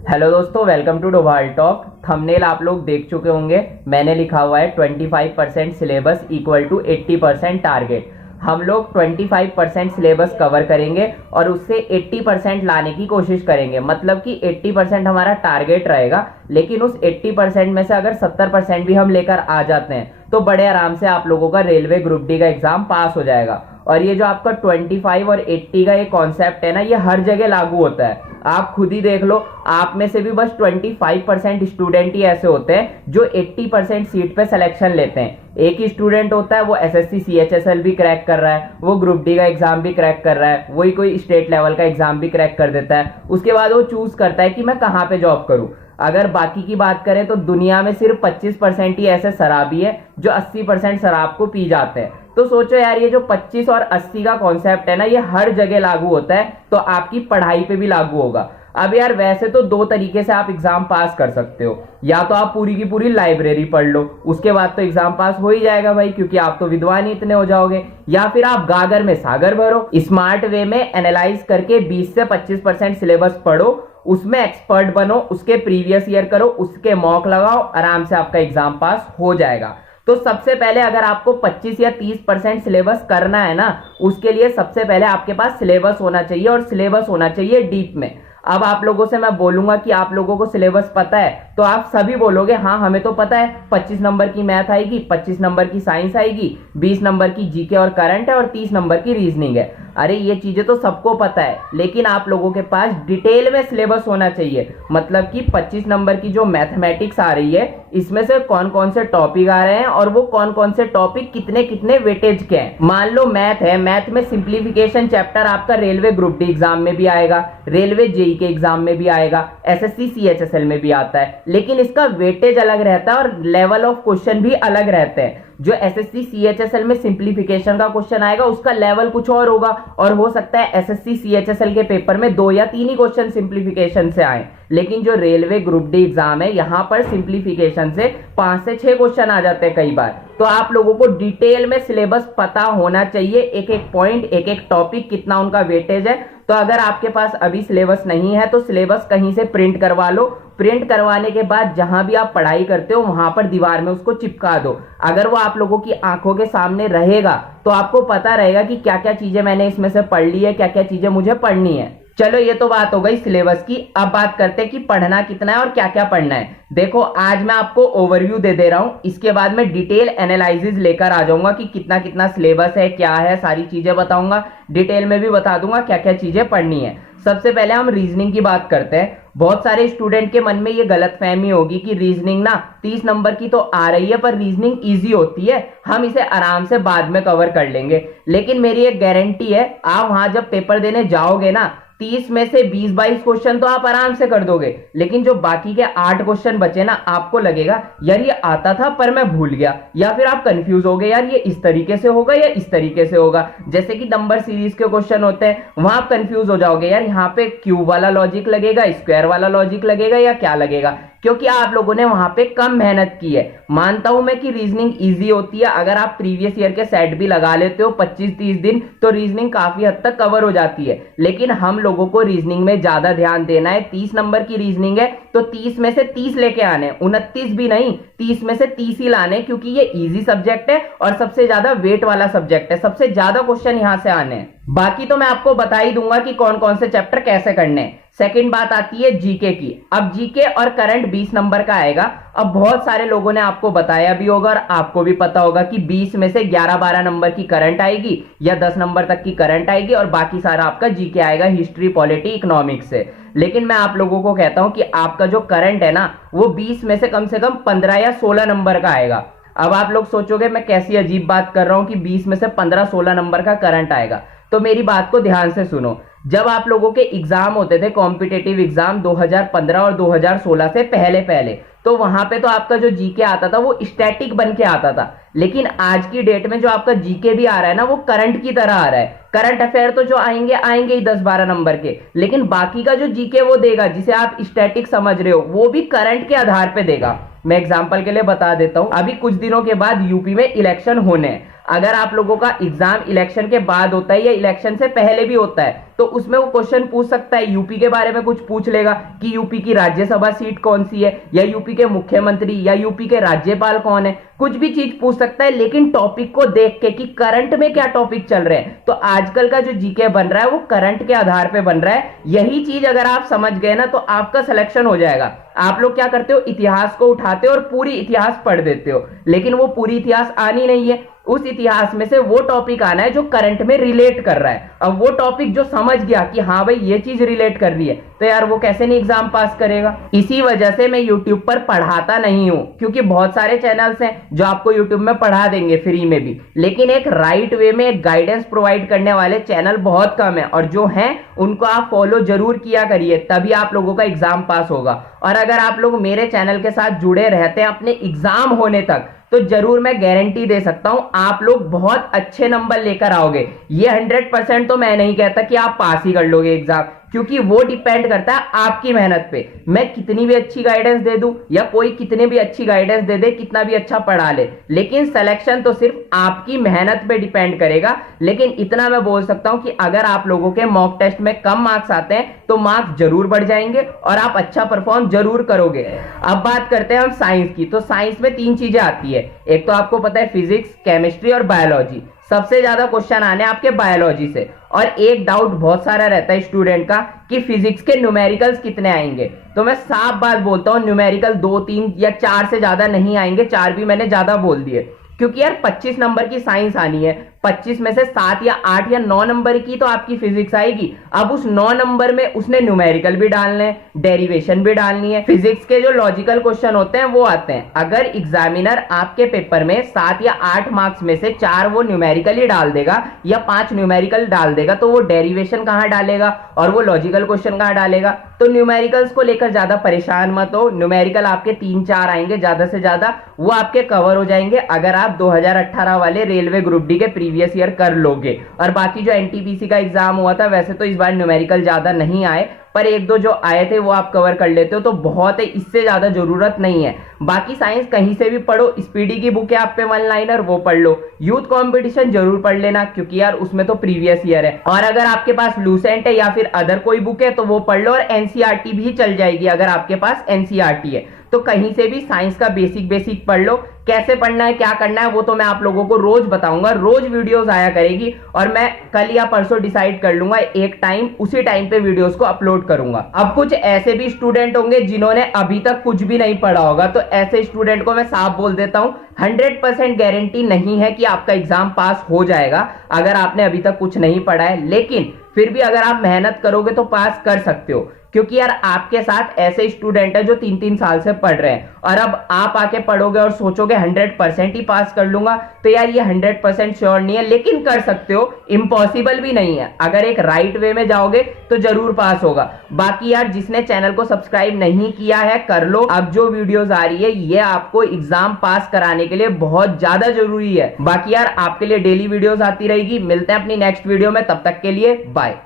Hello दोस्तों, welcome to Doval talk. Thumbnail आप लोग देख चुके होंगे। मैंने लिखा हुआ है 25% सिलेबस इक्वल टू 80% टारगेट। हम लोग 25% सिलेबस कवर करेंगे और उससे 80% लाने की कोशिश करेंगे। मतलब कि 80% हमारा टारगेट रहेगा, लेकिन उस 80% में से अगर 70% भी हम लेकर आ जाते हैं तो बड़े आराम से आप लोगों का रेलवे ग्रुप डी का एग्जाम पास हो जाएगा। और ये जो आपका 25 और 80 का ये कॉन्सेप्ट है ना, ये हर जगह लागू होता है। आप खुद ही देख लो, आप में से भी बस 25% स्टूडेंट ही ऐसे होते हैं जो 80% सीट पे सिलेक्शन लेते हैं। एक ही स्टूडेंट होता है, वो एसएससी सीएचएसएल भी क्रैक कर रहा है, वो ग्रुप डी का एग्जाम भी क्रैक कर रहा है, वही कोई स्टेट लेवल का एग्जाम भी क्रैक कर देता है। उसके बाद वो चूज करता है कि मैं कहाँ पे जॉब करूं। अगर बाकी की बात करें तो दुनिया में सिर्फ 25% ही ऐसे शराबी है जो 80% शराब को पी जाते हैं। तो सोचो यार, ये जो 25 और 80 का कॉन्सेप्ट है ना, ये हर जगह लागू होता है, तो आपकी पढ़ाई पे भी लागू होगा। अब यार वैसे तो दो तरीके से आप एग्जाम पास कर सकते हो। या तो आप पूरी की पूरी लाइब्रेरी पढ़ लो, उसके बाद तो एग्जाम पास हो ही जाएगा भाई, क्योंकि आप तो विद्वान ही इतने हो जाओगे। या फिर आप गागर में सागर भरो, स्मार्ट वे में एनालाइज करके 20 से 25% सिलेबस पढ़ो, उसमें एक्सपर्ट बनो, उसके प्रीवियस ईयर करो, उसके मॉक लगाओ, आराम से आपका एग्जाम पास हो जाएगा। तो सबसे पहले अगर आपको 25 या 30% सिलेबस करना है ना, उसके लिए सबसे पहले आपके पास सिलेबस होना चाहिए, और सिलेबस होना चाहिए डीप में। अब आप लोगों से मैं बोलूंगा कि आप लोगों को सिलेबस पता है, तो आप सभी बोलोगे हाँ हमें तो पता है। 25 नंबर की मैथ आएगी, 25 नंबर की साइंस आएगी, 20 नंबर की जीके और करंट है, और 30 नंबर की रीजनिंग है। अरे ये चीजें तो सबको पता है, लेकिन आप लोगों के पास डिटेल में सिलेबस होना चाहिए। मतलब कि 25 नंबर की जो मैथमेटिक्स आ रही है, इसमें से कौन कौन से टॉपिक आ रहे हैं और वो कौन कौन से टॉपिक कितने कितने वेटेज के हैं। मान लो मैथ है, मैथ में सिंप्लीफिकेशन चैप्टर आपका रेलवे ग्रुप डी एग्जाम में भी आएगा, रेलवे जेई के एग्जाम में भी आएगा, एसएससी सीएचएसएल में भी आता है, लेकिन इसका वेटेज अलग रहता है और लेवल ऑफ क्वेश्चन भी अलग रहते हैं। जो एसएससी सीएचएसएल में सिंप्लीफिकेशन का क्वेश्चन आएगा, उसका लेवल कुछ और होगा, और हो सकता है एसएससी सीएचएसएल के पेपर में 2 या 3 ही क्वेश्चन सिंप्लीफिकेशन से आए। लेकिन जो रेलवे ग्रुप डी एग्जाम है, यहां पर सिंप्लीफिकेशन से 5 से 6 क्वेश्चन आ जाते हैं कई बार। तो आप लोगों को डिटेल में सिलेबस पता होना चाहिए, एक एक पॉइंट, एक एक टॉपिक, कितना उनका वेटेज है। तो अगर आपके पास अभी सिलेबस नहीं है तो सिलेबस कहीं से प्रिंट करवा लो। प्रिंट करवाने के बाद जहां भी आप पढ़ाई करते हो वहां पर दीवार में उसको चिपका दो। अगर वो आप लोगों की आंखों के सामने रहेगा तो आपको पता रहेगा कि क्या क्या चीजें मैंने इसमें से पढ़ ली है, क्या क्या चीजें मुझे पढ़नी है। चलो ये तो बात हो गई सिलेबस की। अब बात करते हैं कि पढ़ना कितना है और क्या क्या पढ़ना है। देखो आज मैं आपको ओवरव्यू दे रहा हूं, इसके बाद में डिटेल एनालिसिस लेकर आ जाऊंगा कि कितना कितना सिलेबस है, क्या है, सारी चीजें बताऊंगा। डिटेल में भी बता दूंगा क्या क्या चीजें पढ़नी है। सबसे पहले हम रीजनिंग की बात करते हैं। बहुत सारे स्टूडेंट के मन में ये गलतफहमी होगी कि रीजनिंग ना 30 नंबर की तो आ रही है, पर रीजनिंग इजी होती है, हम इसे आराम से बाद में कवर कर लेंगे। लेकिन मेरी एक गारंटी है, आप वहां जब पेपर देने जाओगे ना, 30 में से 20-22 क्वेश्चन तो आप आराम से कर दोगे, लेकिन जो बाकी के 8 क्वेश्चन बचे ना, आपको लगेगा यार ये आता था पर मैं भूल गया, या फिर आप कंफ्यूज हो गए यार ये इस तरीके से होगा या इस तरीके से होगा। जैसे कि नंबर सीरीज के क्वेश्चन होते हैं, वहां आप कंफ्यूज हो जाओगे यार यहाँ पे क्यूब वाला लॉजिक लगेगा, स्क्वायर वाला लॉजिक लगेगा, या क्या लगेगा, क्योंकि आप लोगों ने वहां पे कम मेहनत की है। मानता हूं मैं कि रीजनिंग इजी होती है, अगर आप प्रीवियस ईयर के सेट भी लगा लेते हो 25-30 दिन, तो रीजनिंग काफी हद तक कवर हो जाती है। लेकिन हम लोगों को रीजनिंग में ज्यादा ध्यान देना है। 30 नंबर की रीजनिंग है तो 30 में से 30 लेके आने, 29 भी नहीं, 30 में से 30 ही लाने, क्योंकि ये इजी सब्जेक्ट है और सबसे ज्यादा वेट वाला सब्जेक्ट है, सबसे ज्यादा क्वेश्चन यहां से आने हैं। बाकी तो मैं आपको बता ही दूंगा कि कौन कौन से चैप्टर कैसे करने हैं। सेकंड बात आती है जीके की। अब जीके और करंट 20 नंबर का आएगा। अब बहुत सारे लोगों ने आपको बताया भी होगा और आपको भी पता होगा कि 20 में से 11-12 नंबर की करंट आएगी या 10 नंबर तक की करंट आएगी, और बाकी सारा आपका जीके आएगा हिस्ट्री, पॉलिटी, इकोनॉमिक्स से। लेकिन मैं आप लोगों को कहता हूं कि आपका जो करंट है ना, वो 20 में से कम 15 या 16 नंबर का आएगा। अब आप लोग सोचोगे मैं कैसी अजीब बात कर रहा हूं कि 20 में से 15-16 नंबर का करंट आएगा। तो मेरी बात को ध्यान से सुनो। जब आप लोगों के एग्जाम होते थे, कॉम्पिटेटिव एग्जाम 2015 और 2016 से पहले पहले, तो वहां पे तो आपका जो जीके आता था वो स्टैटिक बन के आता था। लेकिन आज की डेट में जो आपका जीके भी आ रहा है ना, वो करंट की तरह आ रहा है। करंट अफेयर तो जो आएंगे आएंगे ही 10-12 नंबर के, लेकिन बाकी का जो जीके वो देगा, जिसे आप स्टैटिक समझ रहे हो, वो भी करंट के आधार पे देगा। मैं एग्जांपल के लिए बता देता हूं, अभी कुछ दिनों के बाद यूपी में इलेक्शन होने हैं। अगर आप लोगों का एग्जाम इलेक्शन के बाद होता है या इलेक्शन से पहले भी होता है तो उसमें वो क्वेश्चन पूछ सकता है, यूपी के बारे में कुछ पूछ लेगा कि यूपी की राज्यसभा सीट कौन सी है, या यूपी के मुख्यमंत्री या यूपी के राज्यपाल कौन है, कुछ भी चीज पूछ सकता है, लेकिन टॉपिक को देख के कि करंट में क्या टॉपिक चल रहे हैं। तो आजकल का जो जीके बन रहा है वो करंट के आधार पे बन रहा है। यही चीज अगर आप समझ गए ना तो आपका सिलेक्शन हो जाएगा। आप लोग क्या करते हो, इतिहास को उठाते हो और पूरी इतिहास पढ़ देते हो, लेकिन वो पूरी इतिहास आनी नहीं है। उस इतिहास में से वो टॉपिक आना है जो करंट में रिलेट कर रहा है। अब वो टॉपिक जो समझ गया कि हाँ भाई ये चीज रिलेट कर रही है, तो यार वो कैसे नहीं एग्जाम पास करेगा। इसी वजह से मैं YouTube पर पढ़ाता नहीं हूं, क्योंकि बहुत सारे चैनल्स हैं जो आपको YouTube में पढ़ा देंगे फ्री में भी, लेकिन एक राइट वे में एक गाइडेंस प्रोवाइड करने वाले चैनल बहुत कम है, और जो हैं उनको आप फॉलो जरूर किया करिए, तभी आप लोगों का एग्जाम पास होगा। और अगर आप लोग मेरे चैनल के साथ जुड़े रहते हैं अपने एग्जाम होने तक, तो जरूर मैं गारंटी दे सकता हूं आप लोग बहुत अच्छे नंबर लेकर आओगे। ये 100% तो मैं नहीं कहता कि आप पास ही कर लोगे एग्जाम, क्योंकि वो डिपेंड करता है आपकी मेहनत पे। मैं कितनी भी अच्छी गाइडेंस दे दूं या कोई कितनी भी अच्छी गाइडेंस दे दे, कितना भी अच्छा पढ़ा ले, लेकिन सिलेक्शन तो सिर्फ आपकी मेहनत पे डिपेंड करेगा। लेकिन इतना मैं बोल सकता हूं कि अगर आप लोगों के मॉक टेस्ट में कम मार्क्स आते हैं तो मार्क्स जरूर बढ़ जाएंगे और आप अच्छा परफॉर्म जरूर करोगे। अब बात करते हैं हम साइंस की। तो साइंस में 3 चीजें आती है, एक तो आपको पता है फिजिक्स, केमिस्ट्री और बायोलॉजी। सबसे ज्यादा क्वेश्चन आने आपके बायोलॉजी से, और एक डाउट बहुत सारा रहता है स्टूडेंट का कि फिजिक्स के न्यूमेरिकल्स कितने आएंगे। तो मैं साफ बात बोलता हूं, न्यूमेरिकल 2, 3 या 4 से ज्यादा नहीं आएंगे। 4 भी मैंने ज्यादा बोल दिए, क्योंकि यार 25 नंबर की साइंस आनी है, 25 में से 7 या 8 या 9 नंबर की तो आपकी फिजिक्स आएगी। अब उस 9 नंबर में उसने न्यूमेरिकल भी डालने हैं, डेरिवेशन भी डालनी है। फिजिक्स के जो लॉजिकल क्वेश्चन होते हैं वो आते हैं। अगर एग्जामिनर आपके पेपर में 7 या 8 मार्क्स में से 4 वो न्यूमेरिकल ही डाल देगा या 5 न्यूमेरिकल डाल देगा, तो वो डेरिवेशन कहां डालेगा और वो लॉजिकल क्वेश्चन कहां डालेगा। तो न्यूमेरिकल्स को लेकर ज्यादा परेशान मत हो, न्यूमेरिकल आपके 3-4 आएंगे ज्यादा से ज्यादा, वो आपके कवर हो जाएंगे अगर आप 2018 वाले रेलवे ग्रुप डी के प्रीवियस ईयर कर लोगे। और बाकी जो एनटीपीसी का एग्जाम हुआ था, वैसे तो इस बार न्यूमेरिकल ज्यादा नहीं आए, पर 1-2 जो आए थे वो आप कवर कर लेते हो तो बहुत है, इससे ज्यादा जरूरत नहीं है। बाकी साइंस कहीं से भी पढ़ो, स्पीडी की बुक है आप पे 1 लाइनर, वो पढ़ लो। यूथ कंपटीशन जरूर पढ़ लेना, क्योंकि यार उसमें तो प्रीवियस ईयर है। और अगर आपके पास लूसेंट है या फिर अदर कोई बुक है तो वो पढ़ लो, और एनसीईआरटी भी चल जाएगी अगर आपके पास एनसीईआरटी है। तो कहीं से भी साइंस का बेसिक पढ़ लो। कैसे पढ़ना है, क्या करना है, वो तो मैं आप लोगों को रोज बताऊंगा, रोज वीडियोस आया करेगी, और मैं कल या परसों डिसाइड कर लूंगा एक टाइम, उसी टाइम पे वीडियोस को अपलोड करूंगा। अब कुछ ऐसे भी स्टूडेंट होंगे जिन्होंने अभी तक कुछ भी नहीं पढ़ा होगा, तो ऐसे स्टूडेंट को मैं साफ बोल देता हूं, 100% गारंटी नहीं है कि आपका एग्जाम पास हो जाएगा अगर आपने अभी तक कुछ नहीं पढ़ा है। लेकिन फिर भी अगर आप मेहनत करोगे तो पास कर सकते हो, क्योंकि यार आपके साथ ऐसे स्टूडेंट है जो 3-3 साल से पढ़ रहे हैं, और अब आप आके पढ़ोगे और सोचोगे 100% ही पास कर लूंगा, तो यार ये 100% श्योर नहीं है, लेकिन कर सकते हो, इम्पॉसिबल भी नहीं है। अगर एक राइट वे में जाओगे तो जरूर पास होगा। बाकी यार जिसने चैनल को सब्सक्राइब नहीं किया है कर लो, अब जो वीडियोस आ रही है ये आपको एग्जाम पास कराने के लिए बहुत ज्यादा जरूरी है। बाकी यार आपके लिए डेली वीडियोस आती रहेगी। मिलते हैं अपनी नेक्स्ट वीडियो में, तब तक के लिए बाय।